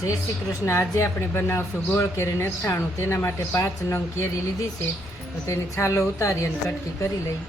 જય શ્રી કૃષ્ણ। આજે આપણે બનાવશું ગોળ કેરીનું અથાણું। તેના માટે 5 નંગ કેરી લીધી છે, તો તેની છાલો ઉતારી અને કટકી કરી લઈ।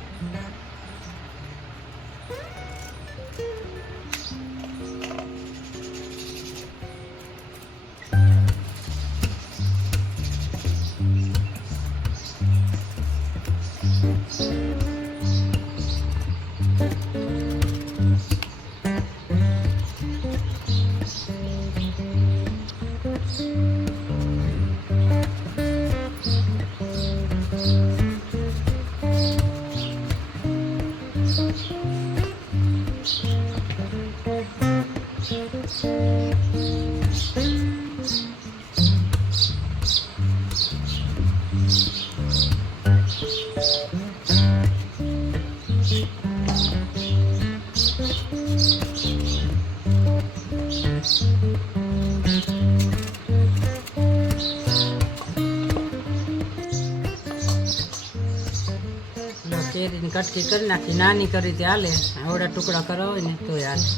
કેરીની કટકી કરી નાખી, નાની કરી તે હાલે, આવડા ટુકડા કરવા હોય ને તોય હાલે।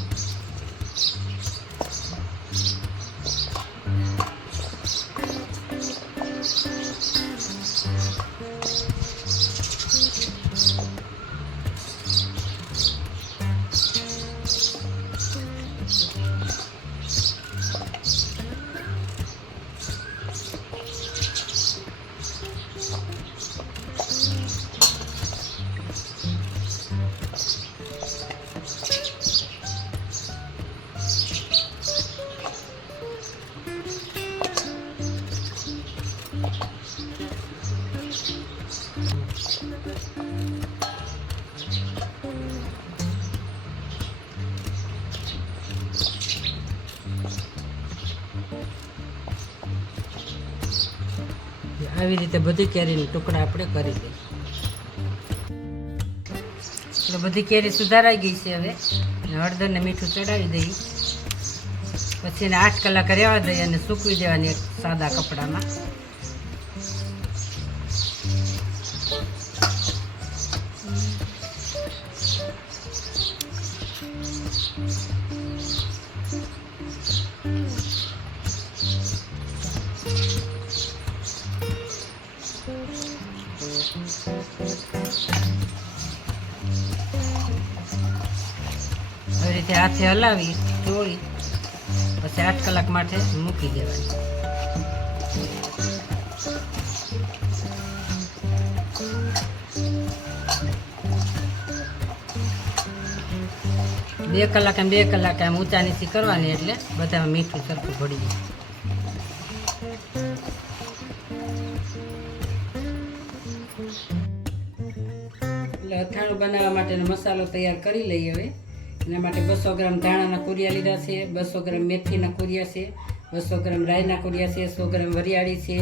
આવી રીતે બધી કેરીના ટુકડા આપણે કરી દઈએ। એટલે બધી કેરી સુધારાઈ ગઈ છે। હવે હળદર ને મીઠું ચડાવી દઈએ, પછી એને 8 કલાક રહેવા દઈએ અને સૂકવી દેવાની એક સાદા કપડામાં। આવી રીતે હાથે હલાવી ચોળી પછી 8 કલાક માટે મૂકી દેવાની। બે કલાક આમ ઊંચા નીચી કરવાની, એટલે બધામાં મીઠું સરખું ભળી જાય। એટલે અથાણું બનાવવા માટેનો મસાલો તૈયાર કરી લઈએ। હવે એના માટે 200 ગ્રામ ધાણાના કુરિયા લીધા છે, 200 ગ્રામ મેથીના કુરિયા છે, 200 ગ્રામ રાઈના કુરિયા છે, 100 ગ્રામ વરિયાળી છે,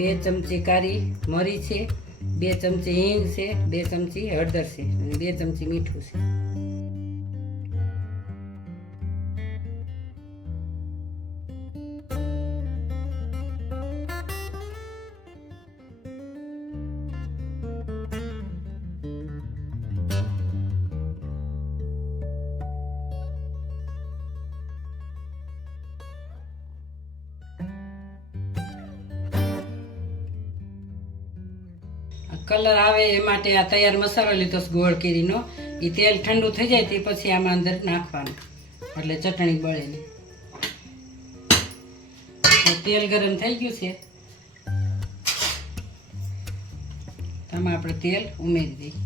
2 ચમચી કાળી મરી છે, 2 ચમચી હિંગ છે, 2 ચમચી હળદર છે અને 2 ચમચી મીઠું છે। કલર આવે એ માટે આ તૈયાર મસાલો લીધો છે ગોળ કેરીનો। એ તેલ ઠંડુ થઈ જાય તે પછી આમાં અંદર નાખવાનું, એટલે ચટણી બળે નહીં। તેલ ગરમ થઈ ગયું છે, આમાં આપણે તેલ ઉમેરી દઈએ।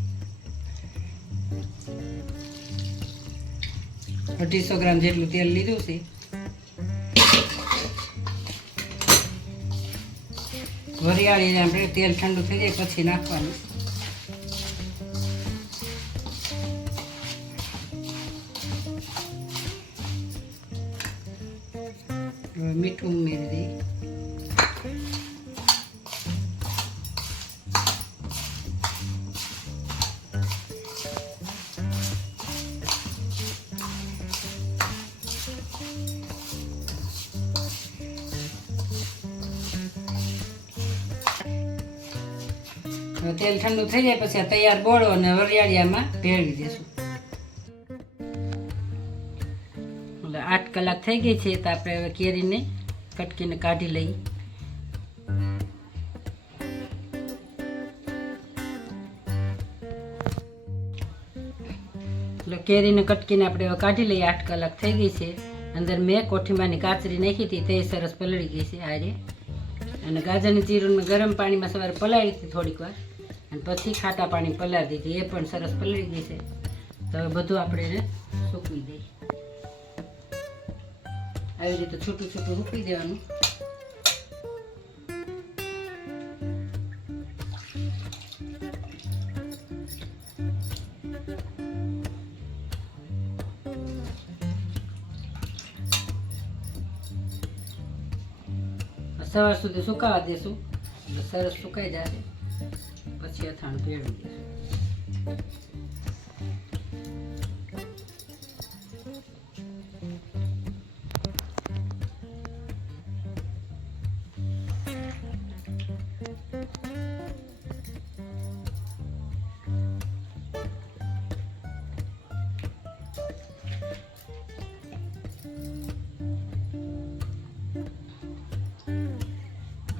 250 ગ્રામ જેટલું તેલ લીધું છે। વરિયાળી આપણે તેલ ઠંડુ થઈ જાય પછી નાખવાનું। મીઠું ઉમેરી દઈએ। તેલ ઠંડુ થઈ જાય પછી આ તૈયાર ગોળો અને વરિયાળીયામાં ભેળવી દેશું। એટલે 8 કલાક થઈ ગઈ છે, તો આપણે હવે કેરીને કટકીને કાઢી લઈ. એટલે કેરીને કટકીને આપણે હવે કાઢી લઈએ. 8 કલાક થઈ ગઈ છે. અંદર મેં કોઠીમાની કાચરી નાખી હતી, તે સરસ પલળી ગઈ છે આરે. અને ગાજરની ચીરું મેં ગરમ પાણીમાં સવારે પલાળી હતી થોડીક વાર, અને પછી ખાટા પાણી પલાળી દીધી, એ પણ સરસ પલળી ગઈ છે. તો હવે બધું આપણે એને સૂકવી દઈએ. આવી રીતે છૂટું છૂટું સૂકવી દેવાનું. સવાર સુધી સુકાવા દેશું, એટલે સરસ સુકાઈ જશે. પછી અથાણું ભેળવી દઈશું.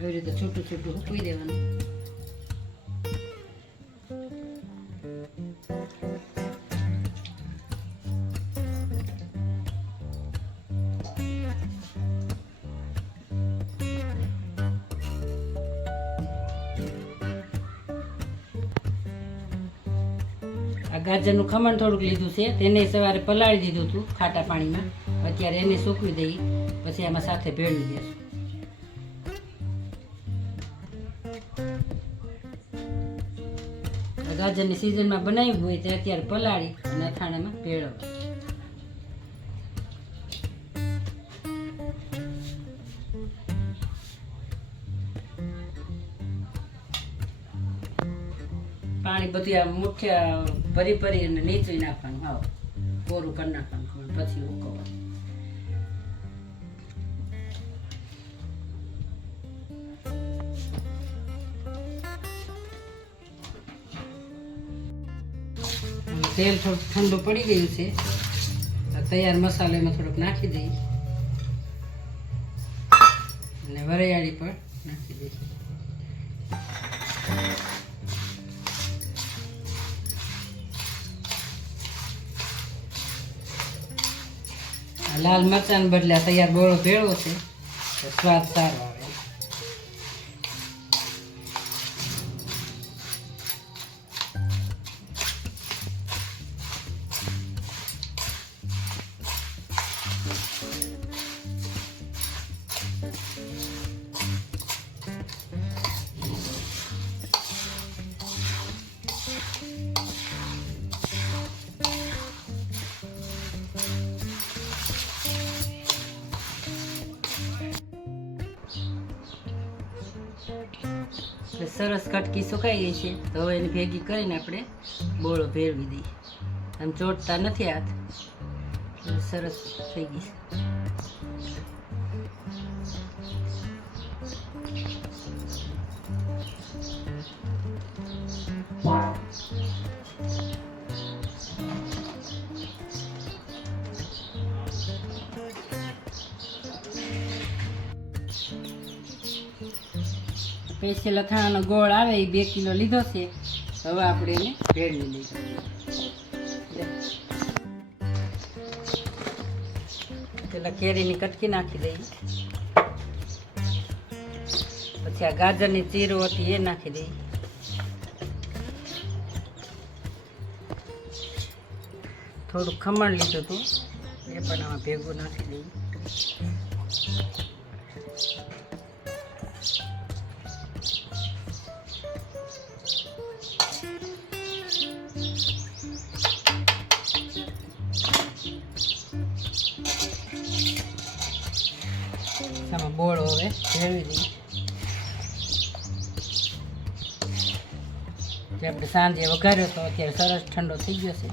આવી રીતે છૂટું છૂટું સૂકવી દેવાનું. આ ગાજરનું ખમણ થોડુંક લીધું છે, તેને સવારે પલાળી દીધું હતું ખાટા પાણીમાં. અત્યારે એને સૂકવી દઈ, પછી આમાં સાથે ભેળવી દઈશું. ગાજરની સિઝનમાં બનાવ્યું હોય તે અત્યારે પલાળી અને અથાણામાં ભેળવવું. પાણી બધું આ મુઠ્ઠી ભરી ભરી અને નીચવી નાખવાનું, હાવ કોરું કરી નાખવાનું, પછી ઉકળવાનું. તેલ થોડુંક ઠંડુ પડી ગયું છે. તૈયાર મસાલો એમાં થોડોક નાખી દઈએ અને વરિયાળી પણ નાખી દઈએ. લાલ મરચાંને બદલે તૈયાર બોળો ભેળવો છે, તો સ્વાદ સારો આવે. સરસ કટકી સુકાઈ ગઈ છે, તો હવે એને ભેગી કરીને આપણે બોળો ભેળવી દઈએ. આમ ચોટતા નથી હાથ, સરસ થઈ ગઈ છે. સ્પેશિયલ અથાણાનો ગોળ આવે એ 2 કિલો લીધો છે. હવે આપણે એને ભેળવી લઈશું. પેલા કેરીની કટકી નાખી દઈએ, પછી આ ગાજરની ચીરો હતી એ નાખી દઈએ. થોડું ખમણ લીધું હતું એ પણ આમાં ભેગું નાખી દઈએ. બોળો હવે ભેળવી દઈએ. જે આપણે સાંજે વઘાર્યો તો અત્યારે સરસ ઠંડો થઈ ગયો છે.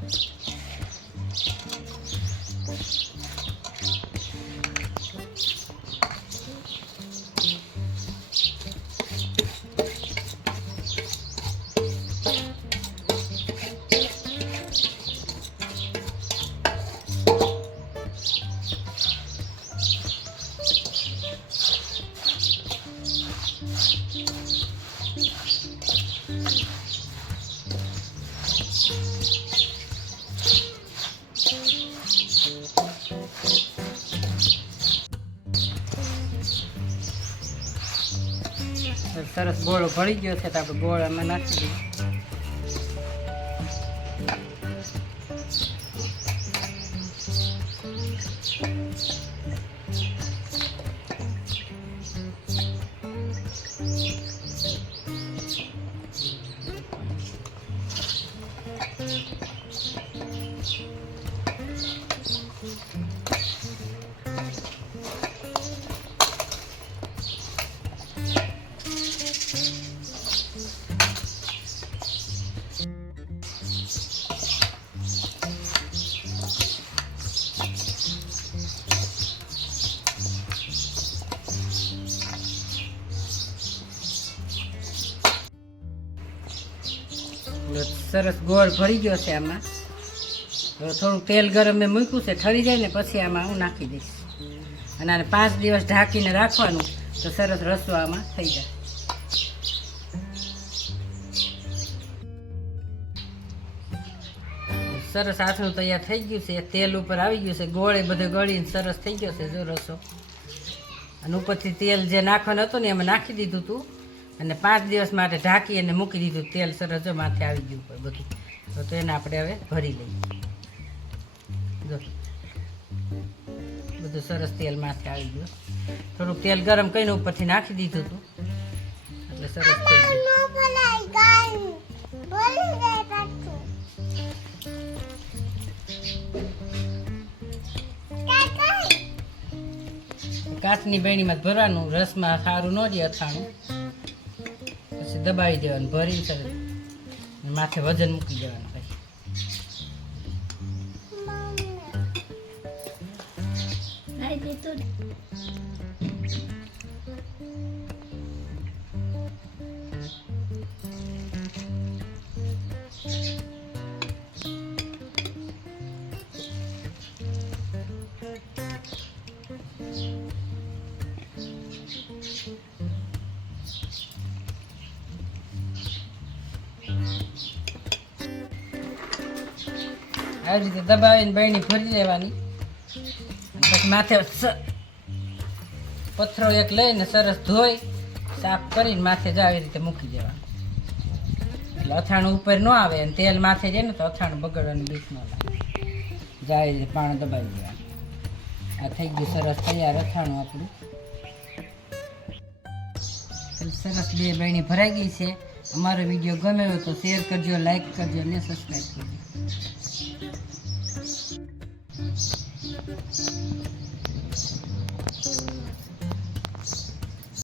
સરસ ગોળો ભળી ગયો છે તો આપણે ગોળ એમાં નાખી દઈએ. સરસ ગોળ ભરી ગયો છે આમાં. હવે થોડું તેલ ગરમ મેં મૂક્યું છે, ઠરી જાય ને પછી આમાં હું નાખી દઈશ અને આને 5 દિવસ ઢાંકીને રાખવાનું તો સરસ રસો આમાં થઈ જાય. સરસ આથણું તૈયાર થઈ ગયું છે, તેલ ઉપર આવી ગયું છે, ગોળે બધો ગળીને સરસ થઈ ગયો છે જો રસો. અને ઉપરથી તેલ જે નાખવાનું હતું ને એમાં નાખી દીધું હતું અને 5 દિવસ માટે ઢાંકી અને મૂકી દીધું. તેલ સરસ જો માથે આવી ગયું હોય બધું, તો એને આપણે હવે ભરી લઈએ. જો બધું સરસ તેલ માથે આવી ગયું. થોડુંક તેલ ગરમ કરીને ઉપરથી નાખી દીધું હતું એટલે સરસ થઈ ગયું. કાચની બરણીમાં જ ભરવાનું, રસમાં સારું ન જાય અથાણું. પછી દબાવી દેવાનું, ભરીને સરસ માથે વજન મૂકી દેવાનું. આવી રીતે દબાવીને બરણી ભરી લેવાની. પછી માથે પથ્થરો એક લઈને સરસ ધોઈ સાફ કરીને માથે જ આવી રીતે મૂકી દેવાનું એટલે અથાણું ઉપર ન આવે અને તેલ માથે જાય ને તો અથાણું બગડવાની બીક ન લાગે. જાય રીતે પાણી દબાવી દેવાનું. આ થઈ ગયું સરસ તૈયાર અથાણું આપણું. સરસ 2 બરણી ભરાઈ ગઈ છે. અમારો વિડીયો ગમે હોય તો શેર કરજો, લાઈક કરજો અને સબસ્ક્રાઈબ કરજો.